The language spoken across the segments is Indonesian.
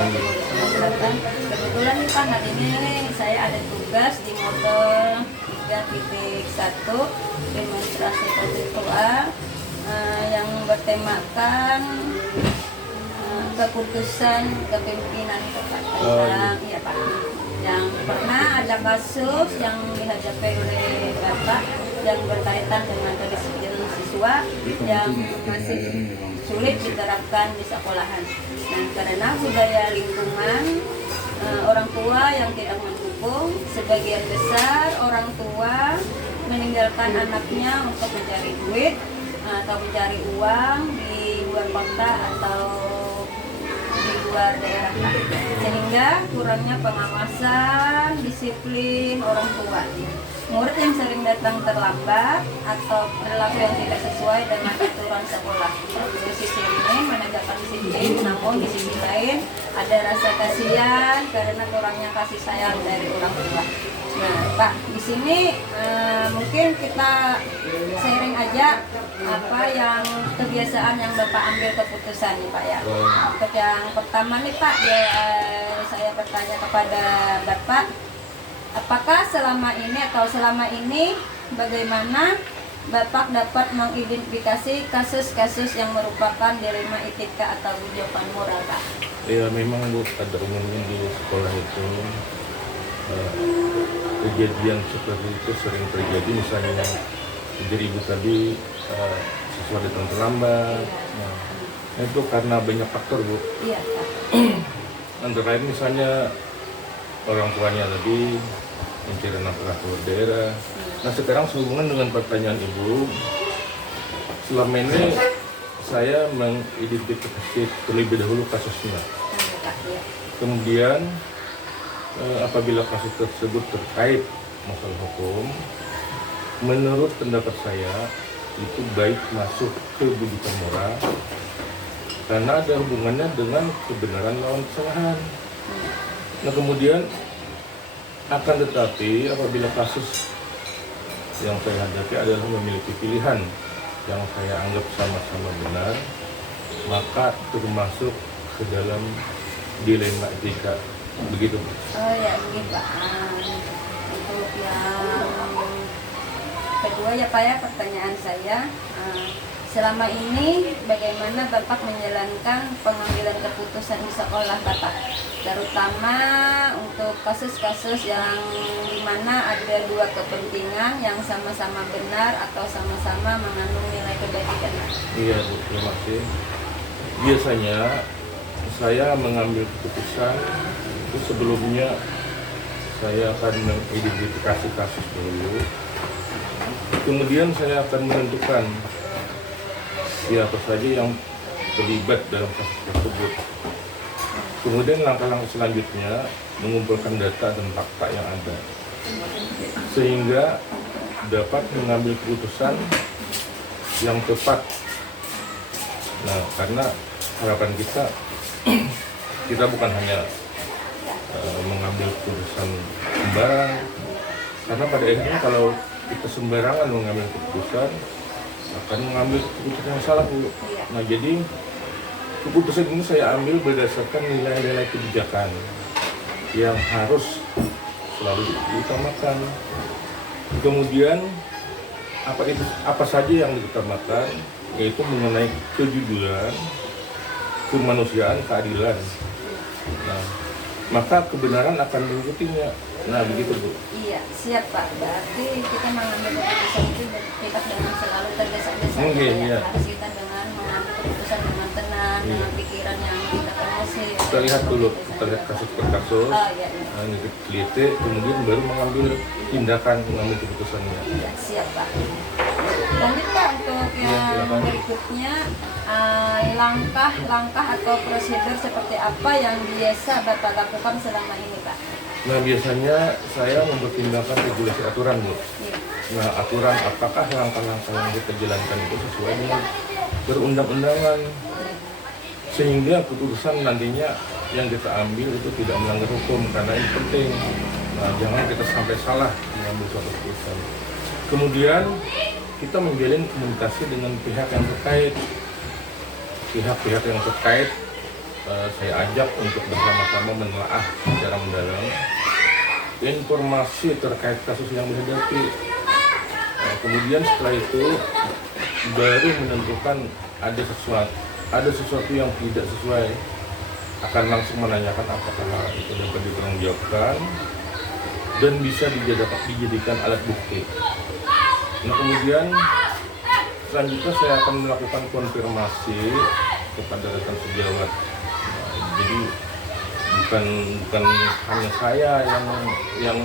Selatan. Kebetulan nih Pak, hari ini saya ada tugas di model 3.1 demonstrasi konstitua yang bertemakan keputusan kepemimpinan kepada iya Pak, yang pernah ada kasus yang dihadapi oleh Bapak yang berkaitan dengan kedisiplinan siswa yang masih sulit diterapkan di sekolahan. Nah, karena budaya lingkungan, orang tua yang tidak mendukung, sebagian besar orang tua meninggalkan anaknya untuk mencari duit atau mencari uang di luar kota atau di luar daerah, sehingga kurangnya pengawasan, disiplin orang tua. Murid yang sering datang terlambat atau perilaku yang tidak sesuai dengan aturan sekolah. Di sisi ini menegakkan disiplin, namun di sisi lain ada rasa kasihan karena kurangnya kasih sayang dari orang tua. Nah, Pak, di sini mungkin kita sharing aja apa yang kebiasaan yang Bapak ambil keputusan nih Pak ya. Untuk yang pertama nih Pak, ya, saya bertanya kepada Bapak, apakah selama ini bagaimana Bapak dapat mengidentifikasi kasus-kasus yang merupakan dilema etika atau bujokan moral Pak? Ya memang Bu, pada umumnya di sekolah itu kejadian seperti itu sering terjadi, misalnya yang jadi ibu tadi siswa datang terlambat. Nah, itu karena banyak faktor Bu. Iya Pak. Antara lain misalnya orang tuanya tadi mencari nafkah keluar daerah. Nah sekarang sehubungan dengan pertanyaan Ibu, selama ini saya mengidentifikasi terlebih dahulu kasusnya. Kemudian apabila kasus tersebut terkait masalah hukum, menurut pendapat saya itu baik masuk ke bujukan moral karena ada hubungannya dengan kebenaran lawan kesalahan. Nah kemudian akan tetapi apabila kasus yang saya hadapi adalah memiliki pilihan yang saya anggap sama-sama benar, maka termasuk ke dalam dilema etika, begitu. Oh ya, ini Pak. Untuk yang kedua ya Pak ya, pertanyaan saya, selama ini bagaimana Bapak menjalankan pengambilan keputusan di sekolah Bapak, terutama untuk kasus-kasus yang dimana ada dua kepentingan yang sama-sama benar atau sama-sama mengandung nilai kebaikan? Iya Bu, terima kasih. Biasanya saya mengambil keputusan itu sebelumnya saya akan mengidentifikasi kasus dulu, kemudian saya akan menentukan siapa saja yang terlibat dalam kasus tersebut. Kemudian langkah-langkah selanjutnya mengumpulkan data dan fakta yang ada, sehingga dapat mengambil keputusan yang tepat. Nah, karena harapan kita bukan hanya mengambil keputusan sembarang, karena pada akhirnya kalau kita sembarangan mengambil keputusan akan mengambil keputusan yang salah Bu. Nah jadi keputusan ini saya ambil berdasarkan nilai-nilai kebijakan yang harus selalu diutamakan. Kemudian apa saja yang diutamakan, yaitu mengenai kejujuran, kemanusiaan, keadilan. Nah, maka kebenaran akan mengikutinya. Nah begitu Bu. Iya, siap Pak. Berarti kita mengambil keputusan itu tidak dengan selalu tergesa-gesa. Iya. Harus kita dengan mengambil keputusan dengan tenang, dengan pikiran yang tidak emosi. Kita lihat dulu, kita lihat kasus per kasus, Iya. teliti, kemudian baru mengambil tindakan, mengambil keputusannya. Iya, siap Pak. Lanjut Pak, untuk yang berikutnya, langkah-langkah atau prosedur seperti apa yang biasa Bapak lakukan selama ini Pak? Nah biasanya saya mempertimbangkan regulasi aturan Bu. Iya. Nah aturan apakah langkah-langkah yang kita jalankan itu sesuai dengan perundang-undangan, sehingga keputusan nantinya yang kita ambil itu tidak melanggar hukum, karena ini penting. Nah, jangan kita sampai salah mengambil suatu keputusan. Kemudian kita menjalin komunikasi dengan pihak yang terkait saya ajak untuk bersama-sama menelaah secara mendalam informasi terkait kasus yang dihadapi. Kemudian setelah itu baru menentukan ada sesuatu yang tidak sesuai, akan langsung menanyakan apakah hal itu dapat dipertanggungjawabkan dan bisa dijadikan alat bukti. Nah, kemudian selanjutnya saya akan melakukan konfirmasi kepada rekan sejawat. Jadi bukan hanya saya yang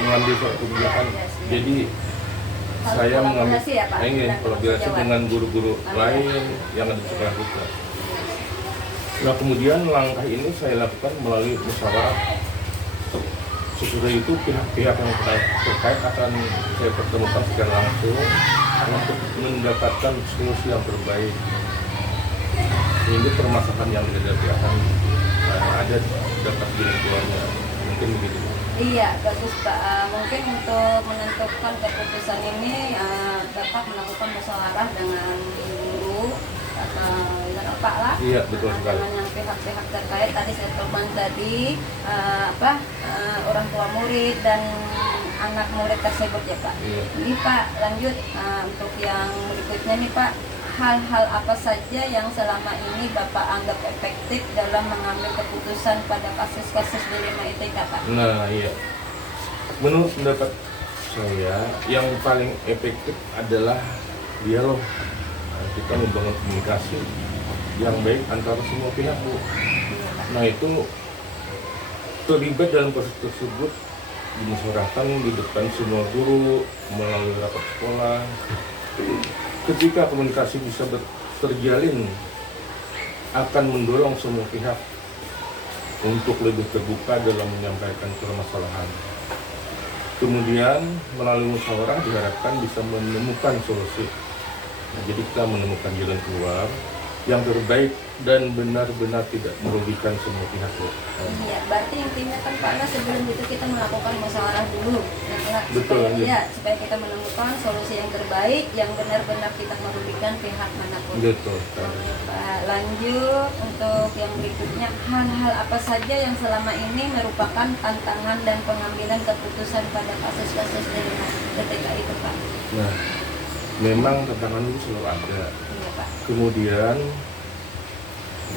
mengambil suatu kebijakan. Jadi saya mengambil kolaborasi dengan guru-guru lain yang ada di sekolah kita. Nah, kemudian langkah ini saya lakukan melalui musyawarah. Sesudah itu pihak-pihak yang terkait akan saya pertemukan secara langsung untuk mendapatkan solusi yang terbaik, sehingga permasalahan yang dihadapi akan ada dapat jalan keluarnya. Mungkin begitu. Iya, bagus Pak. Mungkin untuk menentukan keputusan ini Bapak melakukan musyawarah dengan guru atau dengan Pak lah. Iya, betul sekali. Dengan yang pihak-pihak terkait tadi saya telepon tadi orang tua murid dan anak murid tersebut ya Pak. Iya. Ini Pak lanjut untuk yang berikutnya nih Pak. Hal-hal apa saja yang selama ini Bapak anggap efektif dalam mengambil keputusan pada kasus-kasus dilema ITK Pak? Nah, iya. Menurut pendapat saya, yang paling efektif adalah dialog. Kita membangun komunikasi yang baik antara semua pihak, Bu. Nah, itu terlibat dalam proses tersebut dimusyawarahkan di depan semua guru melalui rapat sekolah. Ketika komunikasi bisa terjalin, akan mendorong semua pihak untuk lebih terbuka dalam menyampaikan permasalahan. Kemudian melalui musyawarah diharapkan bisa menemukan solusi. Nah, jadi kita menemukan jalan keluar yang terbaik dan benar-benar tidak merugikan semua pihak. Iya, berarti intinya kan Pak Nas sebelum itu kita melakukan musyawarah dulu, Betul, supaya kita menemukan solusi yang terbaik yang benar-benar tidak merugikan pihak manapun. Betul. Pak, lanjut untuk yang berikutnya, hal-hal apa saja yang selama ini merupakan tantangan dan pengambilan keputusan pada kasus-kasus dari DTK itu Pak? Nah, memang tantangan itu selalu ada. Iya Pak. Kemudian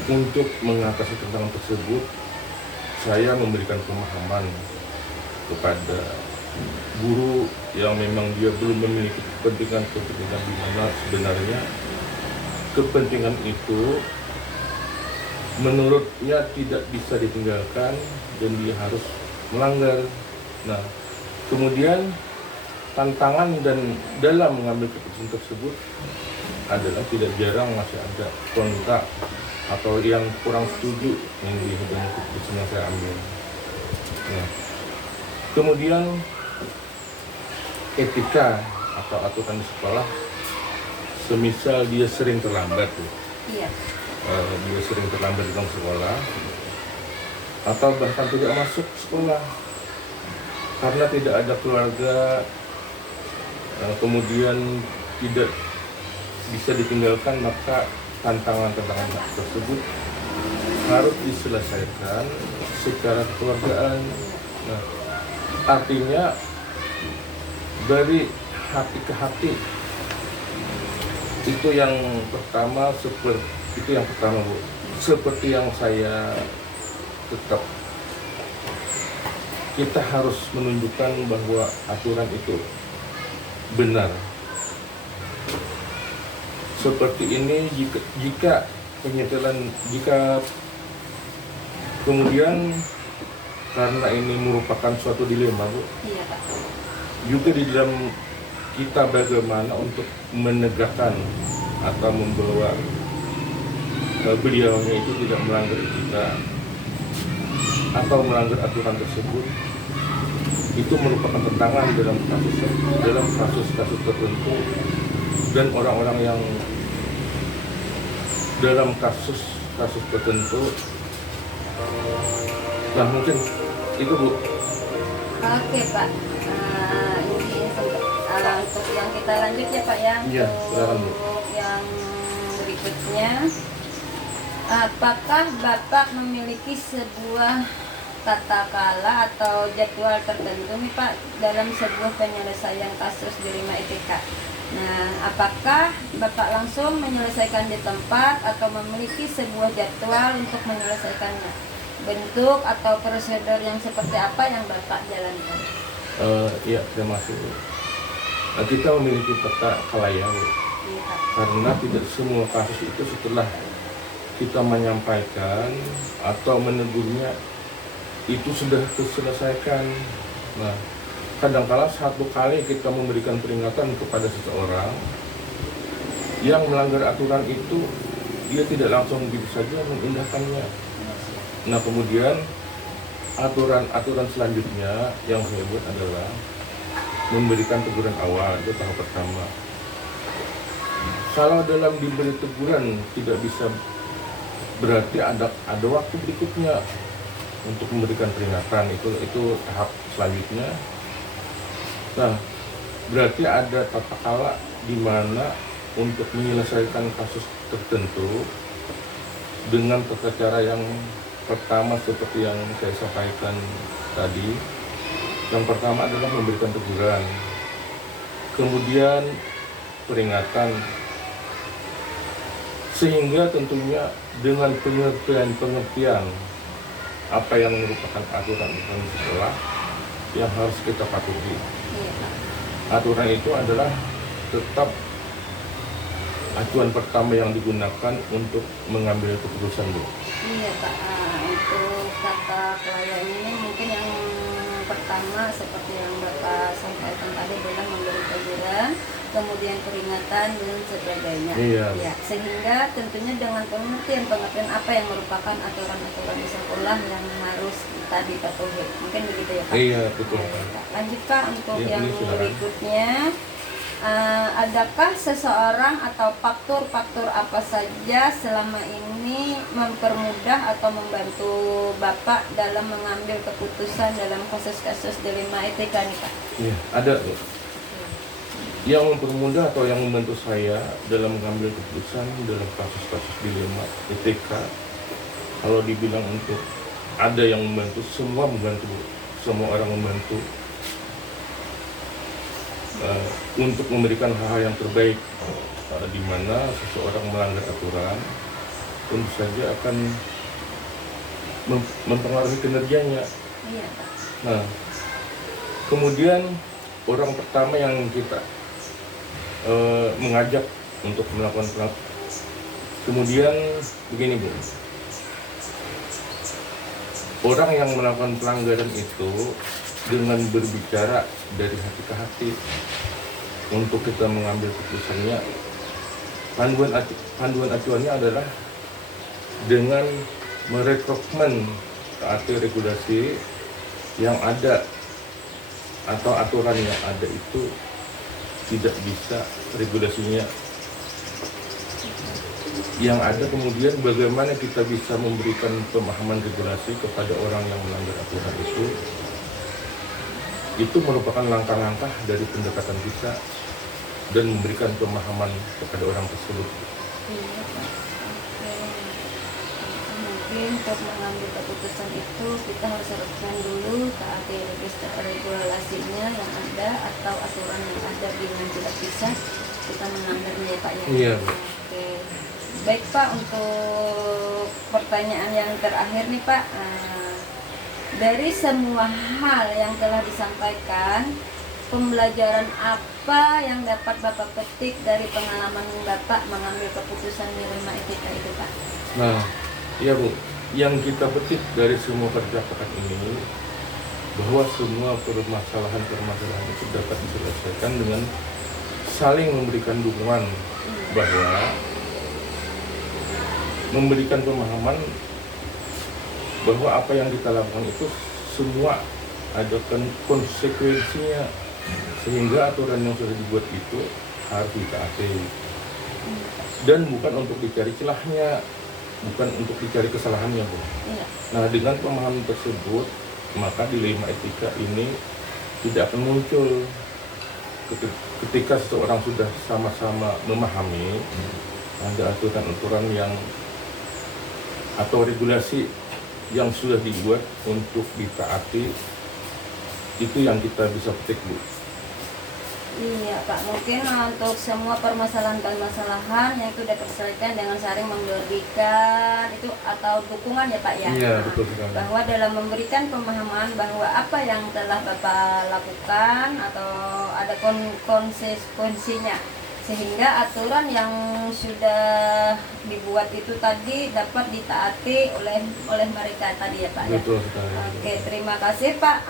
untuk mengatasi tantangan tersebut, saya memberikan pemahaman kepada guru yang memang dia belum memiliki kepentingan di mana sebenarnya kepentingan itu menurutnya tidak bisa ditinggalkan dan dia harus melanggar. Nah, kemudian tantangan dan dalam mengambil keputusan tersebut adalah tidak jarang masih ada kontra atau yang kurang setuju dengan keputusan yang saya ambil. Nah, kemudian etika atau aturan di sekolah, semisal dia sering terlambat, Iya. Dia sering terlambat di dalam sekolah atau bahkan tidak masuk sekolah karena tidak ada keluarga, kemudian tidak bisa ditinggalkan, maka tantangan-tantangan tersebut harus diselesaikan secara kekeluargaan. Nah, artinya dari hati ke hati. Itu yang pertama, Bu. Seperti yang saya tetap, kita harus menunjukkan bahwa aturan itu benar. Seperti ini jika kemudian karena ini merupakan suatu dilema, Bu. Iya Pak. Juga di dalam kita bagaimana untuk menegakkan atau membawa beliaunya itu tidak melanggar etika atau melanggar aturan tersebut, itu merupakan tantangan dalam kasus-kasus tertentu dan orang-orang yang dalam kasus tertentu. Nah, mungkin itu, Bu. Oke Pak. Untuk yang kita lanjut ya Pak ya. Iya, silakan, Bu. Untuk yang berikutnya Apakah Bapak memiliki sebuah tata kala atau jadwal tertentu nih Pak dalam sebuah penyelesaian kasus di 5 ITK? Nah, apakah Bapak langsung menyelesaikan di tempat atau memiliki sebuah jadwal untuk menyelesaikannya? Bentuk atau prosedur yang seperti apa yang Bapak jalankan? Iya, terima kasih. Kita memiliki peta kelayaan, Iya, Pak. karena karena tidak semua kasus itu setelah kita menyampaikan atau menegurnya itu sudah terselesaikan. Nah, kadangkala satu kali kita memberikan peringatan kepada seseorang yang melanggar aturan itu, dia tidak langsung begitu saja mengindahkannya. Nah, kemudian aturan selanjutnya yang saya buat adalah memberikan teguran awal, itu tahap pertama. Kalau dalam diberi teguran tidak bisa, berarti ada waktu berikutnya untuk memberikan peringatan, itu tahap selanjutnya. Nah, berarti ada tata kala di mana untuk menyelesaikan kasus tertentu dengan tata cara yang pertama seperti yang saya sampaikan tadi. Yang pertama adalah memberikan teguran, kemudian peringatan, sehingga tentunya dengan pengertian apa yang merupakan aturan sekolah yang harus kita patuhi. Iya, Pak. Aturan itu adalah tetap acuan pertama yang digunakan untuk mengambil keputusan, Bu. Iya Pak, untuk kata klien ini mungkin yang pertama seperti yang Bapak sampaikan tadi adalah memberi teguran, kemudian peringatan dan sebagainya. Iya. Ya, sehingga tentunya dengan pengertian apa yang merupakan aturan-aturan di sekolah yang harus kita dipatuhi. Mungkin begitu ya Pak? Iya, betul. Ya, Pak. Lanjut Pak untuk Ya, yang ini silakan. berikutnya. Adakah seseorang atau faktor-faktor apa saja selama ini mempermudah atau membantu Bapak dalam mengambil keputusan dalam kasus-kasus di 5 ITK nih Pak? Iya, ada, Bu. Yang mempermudah atau yang membantu saya dalam mengambil keputusan dalam kasus-kasus di 5 ITK, kalau dibilang untuk ada yang membantu, semua membantu, semua orang membantu untuk memberikan hal-hal yang terbaik, di mana seseorang melanggar aturan tentu saja akan mempengaruhi kinerjanya. Iya Pak. Nah, kemudian orang pertama yang kita mengajak untuk melakukan kemudian begini, Bu, orang yang melakukan pelanggaran itu dengan berbicara dari hati ke hati untuk kita mengambil keputusannya, panduan acuannya adalah dengan merekrutmen taati regulasi yang ada atau aturan yang ada itu tidak bisa regulasinya yang ada. Kemudian bagaimana kita bisa memberikan pemahaman regulasi kepada orang yang melanggar aturan itu merupakan langkah-langkah dari pendekatan kita dan memberikan pemahaman kepada orang tersebut. Iya Pak. Oke. Mungkin untuk mengambil keputusan itu kita harus haruskan dulu taati regulasinya yang ada atau aturan yang ada, dengan tidak bisa kita mengambilnya ya Pak ya. Iya. Oke. Baik Pak, untuk pertanyaan yang terakhir nih Pak, dari semua hal yang telah disampaikan, pembelajaran apa yang dapat Bapak petik dari pengalaman Bapak mengambil keputusan di 5 ITK itu Pak? Nah, iya Bu, yang kita petik dari semua percakapan ini bahwa semua permasalahan itu dapat diselesaikan dengan saling memberikan dukungan, bahwa memberikan pemahaman bahwa apa yang kita lakukan itu semua ada konsekuensinya, sehingga aturan yang sudah dibuat itu harus ditaati, dan bukan untuk dicari celahnya, bukan untuk dicari kesalahannya, Bu. Iya. Nah, dengan pemahaman tersebut, maka dilema etika ini tidak akan muncul ketika seseorang sudah sama-sama memahami ada aturan-aturan yang atau regulasi yang sudah dibuat untuk ditaati, itu yang kita bisa petik, Bu. Iya Pak, mungkin untuk semua permasalahan-permasalahan yang itu dapat diselesaikan dengan saling memberikan itu atau dukungan ya Pak ya. Iya, betul sekali. Bahwa dalam memberikan pemahaman bahwa apa yang telah Bapak lakukan atau ada konsekuensinya, sehingga aturan yang sudah dibuat itu tadi dapat ditaati oleh mereka tadi ya Pak ya. Betul sekali. Oke, terima kasih Pak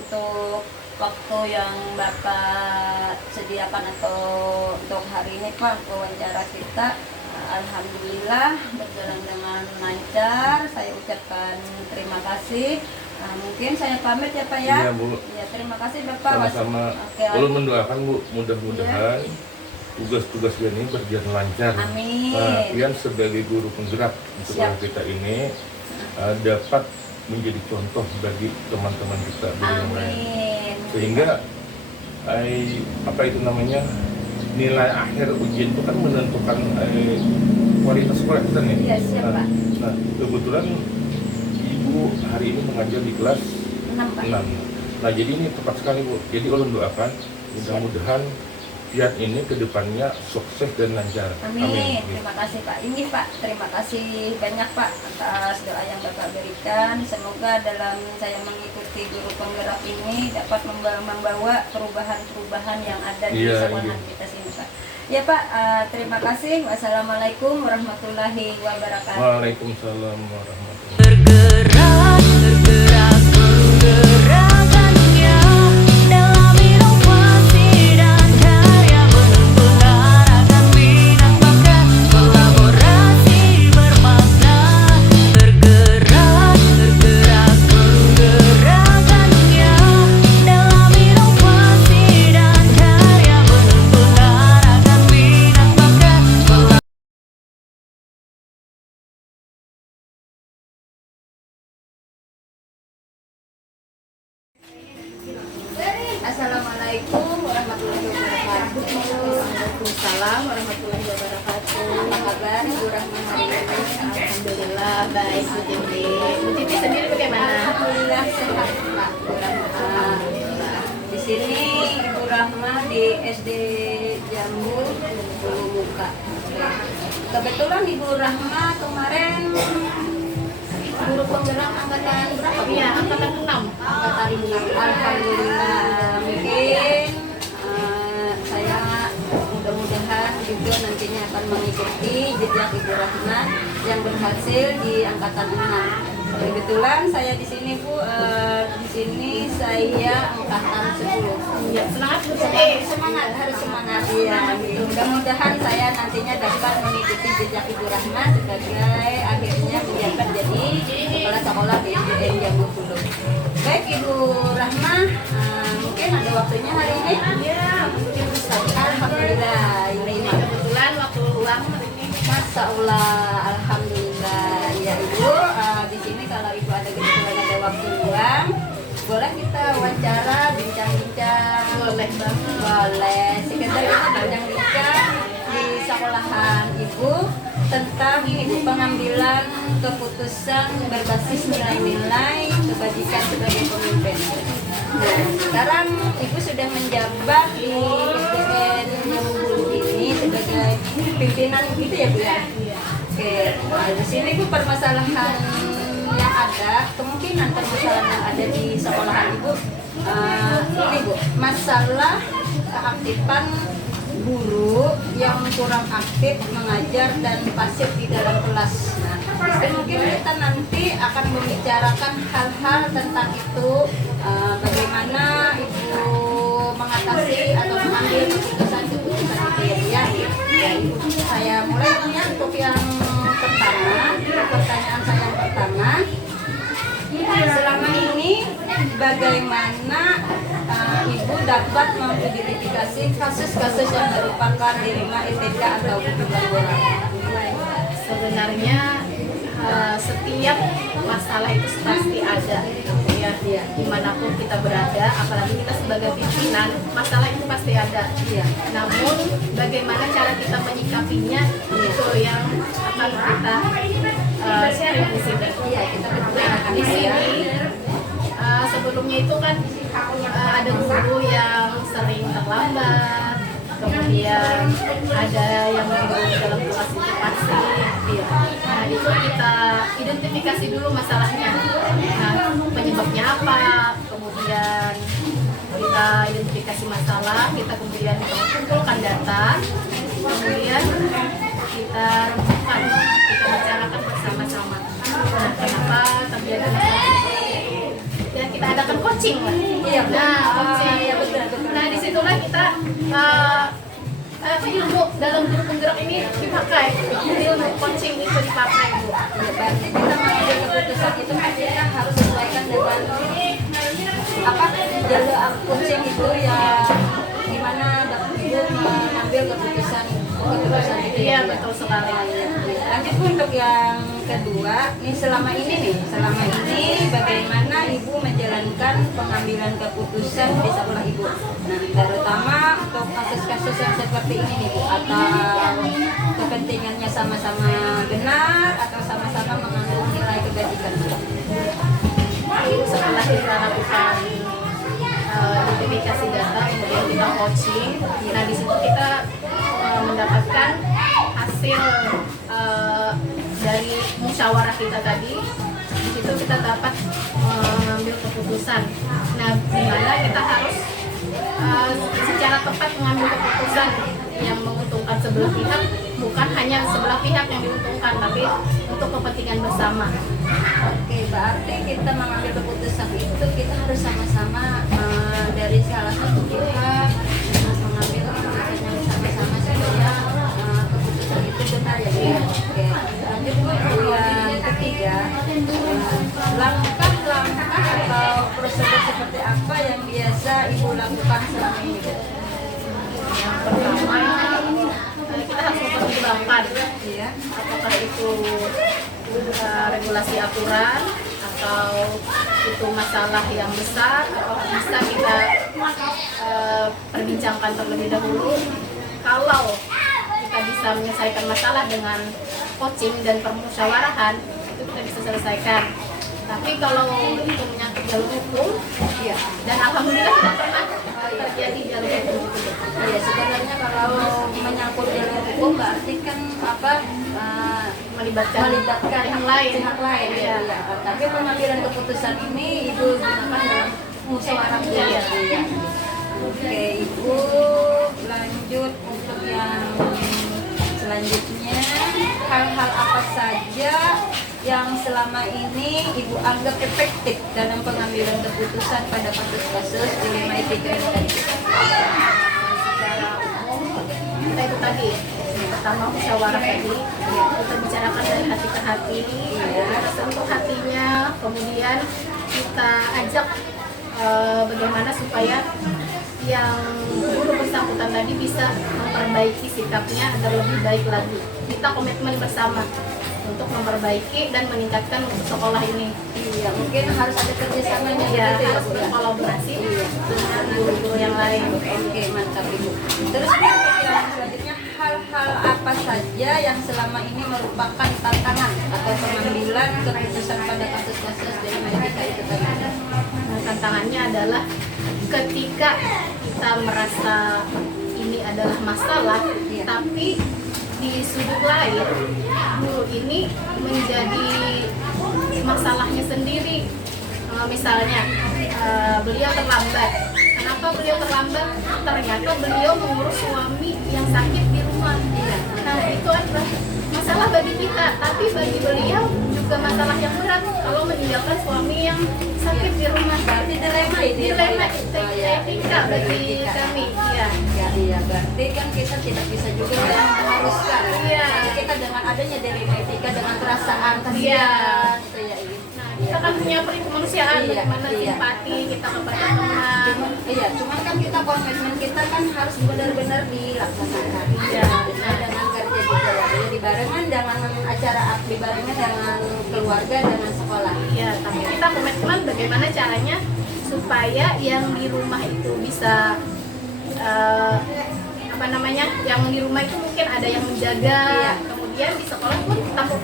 untuk waktu yang Bapak sediakan atau untuk hari ini Pak wawancara kita. Alhamdulillah berjalan dengan lancar. Saya ucapkan terima kasih. Mungkin saya pamit ya Pak ya. Iya, Bu. Ya, terima kasih Bapak. Sama-sama. Oke, Kalau mendoakan, Bu, mudah-mudahan tugas-tugas ini berjalan lancar. amin. Kalian sebagai guru penggerak di sekolah kita ini dapat menjadi contoh bagi teman-teman kita di yang lain. Amin. Sehingga apa itu namanya, nilai akhir ujian itu kan menentukan kualitas sekolah kita nih. Iya, siap, Pak. Nah, kebetulan Ibu hari ini mengajar di kelas 6 Pak. 6. Nah, jadi ini tepat sekali, Bu. Jadi kalau doakan mudah-mudahan biar ini kedepannya sukses dan lancar. Amin. Terima kasih Pak. Ini Pak, terima kasih banyak Pak atas doa yang Bapak berikan. Semoga dalam saya mengikuti guru penggerak ini dapat membawa perubahan-perubahan yang ada di sekolah kita sini Pak. Ya Pak, terima kasih. Wassalamualaikum warahmatullahi wabarakatuh. Waalaikumsalam warahmatullahi wabarakatuh. Bergerak, bergerak, menggerakkannya dalam inovasi dan karya benar-benar akan minat bakat kolaborasi bermakna. Bergerak, bergerak, menggerakkannya dalam inovasi dan karya benar-benar akan minat bakat kolaborasi. Assalamualaikum warahmatullahi wabarakatuh. Waalaikumsalam warahmatullahi wabarakatuh. Apa kabar Ibu Rahma hari ini? Alhamdulillah baik Bu Titi. Bu Titi sendiri bagaimana? Alhamdulillah sehat Pak. Ibu Rahma. Di sini Ibu Rahma di SD Jambu Bulu Muka. Kebetulan Ibu Rahma kemarin guru penggerak angkatan berapa? Bu? Iya, angkatan 6. Angkatan 6. Alhamdulillah. Mungkin saya mudah-mudahan juga nantinya akan mengikuti jejak Ibu Rahma yang berhasil di angkatan 6. Kebetulan saya di sini Bu, di sini saya angkatan 10. Ya, semangat Bu Titi. Semangat, harus semangat ya. Mudah-mudahan saya nantinya dapat mengikuti jejak Ibu Rahma sebagai akhirnya menjabat jadi kepala sekolah di SDN Jambu Bulu. Baik Ibu Rahma, mungkin ada waktunya hari ini? Iya, mungkin bisa. Alhamdulillah. Ini kebetulan waktu luang hari ini. Masya Allah, alhamdulillah ya Ibu. Di sini kalau Ibu ada kebetulan ada waktu luang, boleh kita wawancara, bincang-bincang. Boleh banget. Boleh. Sekedar kita bincang-bincang di sekolahan Ibu tentang ini pengambilan keputusan berbasis nilai-nilai kebajikan sebagai pemimpin. Nah, sekarang Ibu sudah menjabat di SDN Jambu Bulu ini sebagai pimpinan gitu ya Bu ya? Oke, nah, di sini Bu permasalahan yang ada, kemungkinan permasalahan yang ada di sekolahan Ibu ini Bu, masalah keaktifan guru yang kurang aktif mengajar dan pasif di dalam kelas. Nah, mungkin kita nanti akan membicarakan hal-hal tentang itu, bagaimana Ibu mengatasi atau mengambil keputusan itu ya. Ya, Ibu, saya mulai ya untuk yang pertama, pertanyaan saya yang pertama. Selama ini bagaimana Ibu dapat mengidentifikasi kasus-kasus yang merupakan dirima ETK atau pembobolan? Sebenarnya setiap masalah itu pasti ada ya, dimanapun kita berada, apalagi kita sebagai pimpinan, masalah itu pasti ada ya. Namun bagaimana cara kita menyikapinya itu yang akan kita sharing di sini. Iya, kita bicarakan Di ya. sini sebelumnya itu kan ada guru yang sering terlambat, kemudian ada yang guru dalam kelas itu pasti. Nah itu kita identifikasi dulu masalahnya. Nah penyebabnya apa? Kemudian kita identifikasi masalah, kita kemudian kumpulkan data, kemudian kita renungkan, kita bicarakan bersama-sama. Nah, kenapa terjadi masalah seperti itu? Ya kita adakan coaching lah. Iya, Nah, coaching. iya betul. Nah, disitulah kita ilmu dalam guru penggerak ini dipakai, ilmu coaching itu dipakai, Bu. Ya, berarti kita mengambil keputusan itu kita harus sesuaikan dengan jalur coaching itu ya, gimana Ibu mengambil keputusan itu. Iya, betul sekali. Lanjut untuk yang kedua, selama ini bagaimana Ibu menjalankan pengambilan keputusan di sekolah Ibu? Nah, terutama untuk kasus-kasus yang seperti ini nih Bu, atau kepentingannya sama-sama benar atau sama-sama mengandung nilai kebajikan. Setelah kita lakukan identifikasi data, kemudian kita coaching. Nah, di situ kita mendapatkan hasil dari musyawarah kita tadi. Di situ kita dapat mengambil keputusan. Nah, di mana kita harus secara tepat mengambil keputusan yang menguntungkan sebelah pihak, bukan hanya sebelah pihak yang diuntungkan, tapi untuk kepentingan bersama. Oke, berarti kita mengambil keputusan itu kita harus sama-sama dari salah satu pihak mengambil keputusan yang sama-sama supaya keputusan itu benar ya Bu. Oke, lanjut Bu, yang ketiga, langkah-langkah atau prosedur seperti apa yang biasa Ibu lakukan selama ini Bu? Yang pertama, kita harus mempertimbangkan Iya. apakah itu regulasi aturan atau itu masalah yang besar, atau bisa kita perbincangkan terlebih dahulu. Kalau kita bisa menyelesaikan masalah dengan coaching dan permusyawarahan, itu kita bisa selesaikan. Tapi kalau itu menyangkut jalur hukum, Iya. dan alhamdulillah tidak pernah terjadi jalur hukum itu. Iya, sebenarnya kalau menyangkut jalur hukum berarti kan melibatkan pihak lain. Pihak lain ya. Iya. Tapi pengambilan keputusan ini Ibu gunakan dalam musyawarah Iya. ya. Oke, Ibu lanjut untuk yang selanjutnya, hal-hal apa saja yang selama ini Ibu anggap efektif dalam pengambilan keputusan pada kasus-kasus dilema etika ini tadi? Secara umum kita itu tadi pertama musyawarah tadi, kita bicarakan dari hati ke hati, kita sentuh hatinya, kemudian kita ajak bagaimana supaya yang guru bersangkutan tadi bisa memperbaiki sikapnya agar lebih baik lagi. Kita komitmen bersama untuk memperbaiki dan meningkatkan untuk sekolah ini. Iya, mungkin harus ada kerjasamanya Ya, gitu harus Bu, ya. berkolaborasi dengan guru-guru yang lain. Oke, mantap Ibu. Terus Bu, untuk yang selanjutnya, hal-hal apa saja yang selama ini merupakan tantangan atau pengambilan keputusan pada kasus-kasus dari etika itu tadi? Nah, tantangannya adalah ketika kita merasa ini adalah masalah, Iya. tapi di sudut lain guru ini menjadi masalahnya sendiri. Misalnya beliau terlambat. Kenapa beliau terlambat? Ternyata beliau mengurus suami yang sakit di rumah. Nah, itu adalah masalah bagi kita, tapi bagi beliau juga masalah yang berat kalau meninggalkan suami yang sakit di rumah. Berarti dilema ini ya, Bu, Dilema ya? etika bagi kami. Iya. Ya, iya, berarti kan kita tidak bisa juga mengharuskan. Iya. Jadi kita dengan adanya dilema etika dengan perasaan Iya. kasihan, gitu ya Ibu. Nah, kita kan punya kemanusiaan, Iya, bagaimana iya. simpati kita kepada teman. Iya, cuman kan kita komitmen kita kan harus benar-benar dilaksanakan. Iya. Nah, dengan kerja juga ya. Jadi dibarengan dengan acara dibarengan dengan keluarga, dengan sekolah. Ya, tapi kita komitmen bagaimana caranya supaya yang di rumah itu bisa yang di rumah itu mungkin ada yang menjaga, Iya. kemudian kemudian di sekolah pun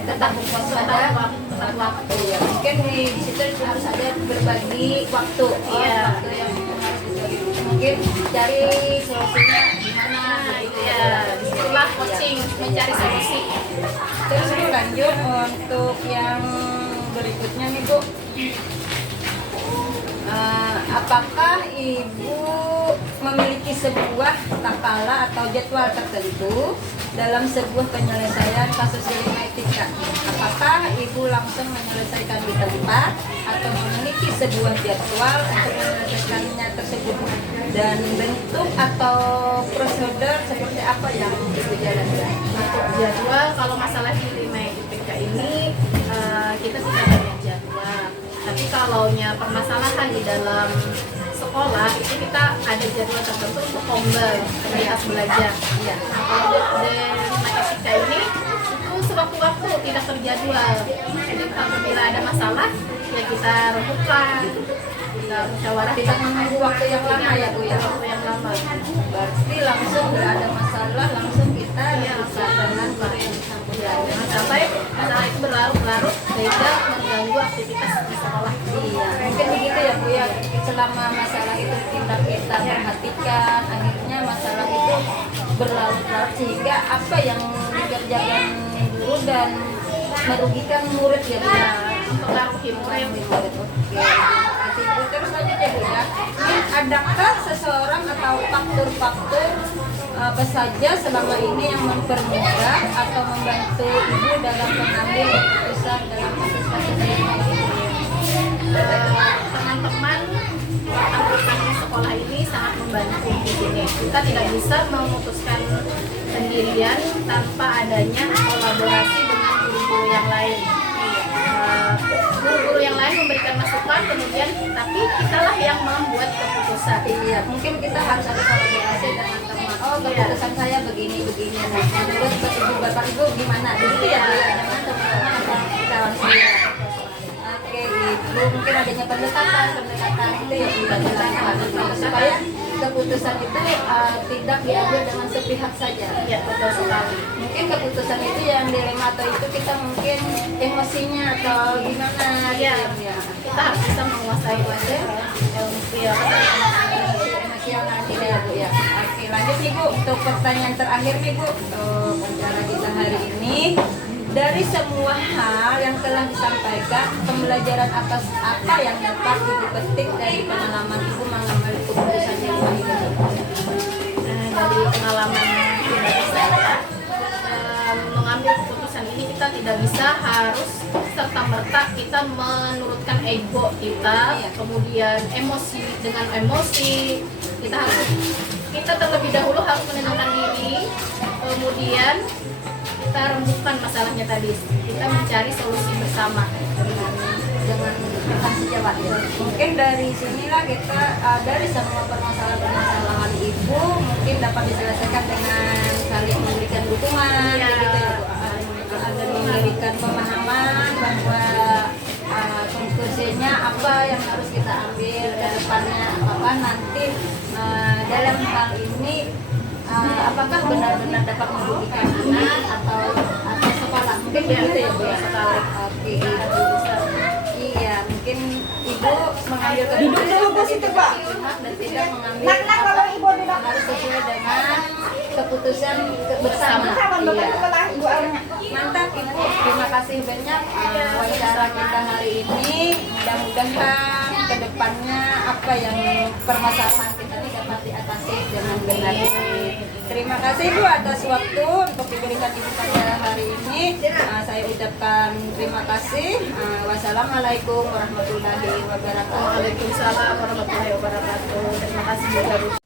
tetap tepat waktu. Iya, mungkin di situ harus ada berbagi waktu. Iya. Waktu yang harus dibagi. Mungkin cari solusinya gimana. Nah, itu ya, disitulah coaching mencari solusi. Terus Bu, lanjut untuk yang berikutnya nih Bu. Apakah Ibu memiliki sebuah takaran atau jadwal tertentu dalam sebuah penyelesaian kasus dilema etika? Apakah Ibu langsung menyelesaikan di tempat atau memiliki sebuah jadwal untuk menyelesaikannya tersebut? Dan bentuk atau prosedur seperti apa yang Ibu jalankan? Untuk jadwal, kalau masalah dilema etika ini kita tidak banyak jadwal. Tapi kalaunya permasalahan di dalam sekolah itu kita ada jadwal tertentu untuk kombel kegiatan belajar. Iya. Nah, kalau dilema etika ini itu sewaktu-waktu tidak terjadwal. Jadi apabila ada masalah ya kita rembukan, kita musyawarah, Tidak menunggu waktu yang lama ya Bu ya? waktu yang lama. Berarti langsung nggak ada masalah, langsung kita Iya, bisa dengan guru yang bersangkutan. Jangan sampai masalah itu berlarut-larut sehingga mengganggu aktivitas di sekolah. Iya, mungkin begitu ya Bu ya. Selama masalah itu tidak kita perhatikan, akhirnya masalah itu berlarut-larut sehingga apa yang dikerjakan guru dan merugikan murid ya Bu ya. Mempengaruhi murid. Oke, kasih Bu. Terus lanjut ya Bu ya. Ini adakah seseorang atau faktor-faktor apa saja selama ini yang mempermudah atau membantu Ibu dalam mengambil keputusan dalam kasus-kasus ini? Teman-teman rekan-rekan di sekolah ini sangat membantu di sini. Kita tidak bisa memutuskan sendirian tanpa adanya kolaborasi dengan guru-guru yang lain. Guru-guru yang lain memberikan masukan, kemudian tapi kitalah yang membuat keputusan. Iya, mungkin kita harus ada kolaborasi dengan teman. Oh, keputusan saya begini. Nah, menurut Ibu Bapak Ibu gimana? Begitu ya Bu ya. Jangan teman-teman atau kawan saya. Oke, Ibu mungkin adanya pendekatan itu ya Bu, pendekatan supaya keputusan itu tidak diambil dengan sepihak saja. Ya, betul sekali. Mungkin keputusan itu yang dilema atau itu kita mungkin emosinya atau gimana Iya, gitu ya. kita harus bisa menguasai emosi ya. Emosional ini ya Bu ya. Oke, lanjut nih Bu untuk pertanyaan terakhir nih Bu untuk acara kita hari ini. Dari semua hal yang telah disampaikan, pembelajaran atas apa yang dapat Ibu petik dari pengalaman Ibu mengambil keputusan yang baik? Dari pengalaman pribadi saya, mengambil keputusan ini kita tidak bisa harus serta-merta kita menurutkan ego kita, kemudian emosi dengan emosi. Kita terlebih dahulu harus menenangkan diri, kemudian kita rembukan masalahnya tadi. Kita mencari solusi bersama. Jangan kasih jawab ya. Mungkin dari sinilah kita dari semua permasalahan Ibu mungkin dapat diselesaikan dengan saling memberikan dukungan, Iya. gitu ya Bu. Ada memberikan pemahaman bahwa konklusinya apa yang harus kita ambil ke depannya, apa nanti dalam hal ini apakah benar-benar dapat merugikan anak atau sekolah, mungkin begitu ya Bu ya. Oke, Ibu bisa. Iya, mungkin Ibu mengambil keputusan positif Pak dan tidak mengambil harus sesuai dengan keputusan bersama. Iya. Mantap Ibu, terima kasih banyak wawancara kita hari ini. Mudah-mudahan kedepannya apa yang permasalahan kita ini dapat diatasi dengan benar. Terima kasih Bu atas waktu untuk diberikan Ibu pada hari ini. Saya ucapkan terima kasih. Wassalamualaikum warahmatullahi wabarakatuh. Waalaikumsalam warahmatullahi wabarakatuh. Terima kasih juga Bu.